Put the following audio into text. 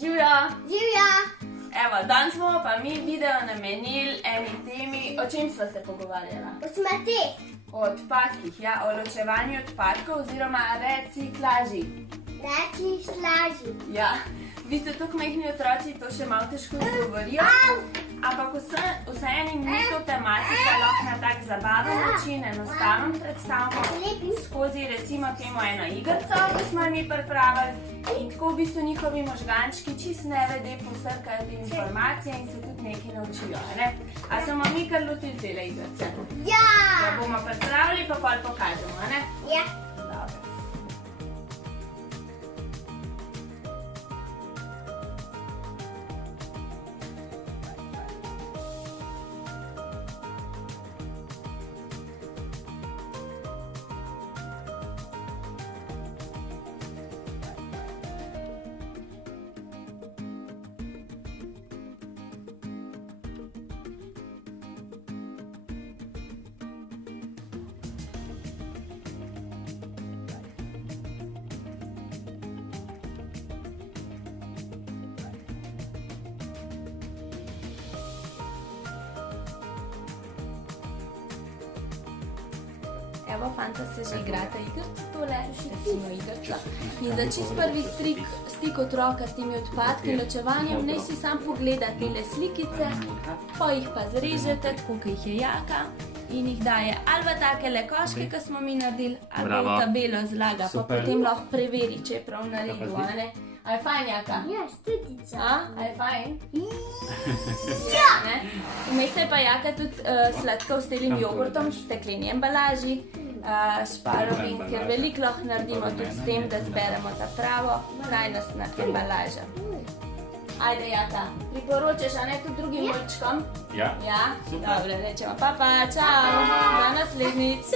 Živjo! Živjo! Evo, danes bomo pa mi video namenili eni temi, o čem sva se pogovarjala? O smeteh. O odpadkih, ja, o ločevanju odpadkov oziroma reciklaži. Reciklaži. Ja, vi ste tako majhni otroci, to še malo težko izgovorijo, ampak vseeno jim ni to tematika lahko na tak zabaven način, enostaven predstavimo skozi recimo temo eno igrco, ki smo jim pripravili in tako v bistvu njihovi možgančki čist nevede posrkajo te informacije in se tudi nekaj naučijo, ne? A smo mi kar lotili tele igrce? Ja! Jo bomo pripravili pa pol pokažemo, ne? Ja. Dobro. Evo, fanta se že igrata igrc, tole, recimo igrca. In za čist prvi stik otroka s temi odpadki in ločevanjem, naj si sam pogleda tele slikice, pa jih pa zrežete, tako kot jih je Jaka, in jih daje ali v takele koške, ki smo mi naredili, ali v tabelo zlaga, pa potem lahko preveri, če je prav naredil, a ne? A je fajn, Jaka? Ja, studica. A je fajn? Ja! Vmes se je pa Jaka tudi sladkal s telim jogurtom, stekleni embalaži, šparovin, ker veliko lahko naredimo tudi s tem, da zberemo ta pravo trajnostna embalaža. Ajde, Jaka, priporočaš, a ne, tudi drugim mulčkom? Ja. Ja? Dobro, rečemo pa, čau, do naslednjic.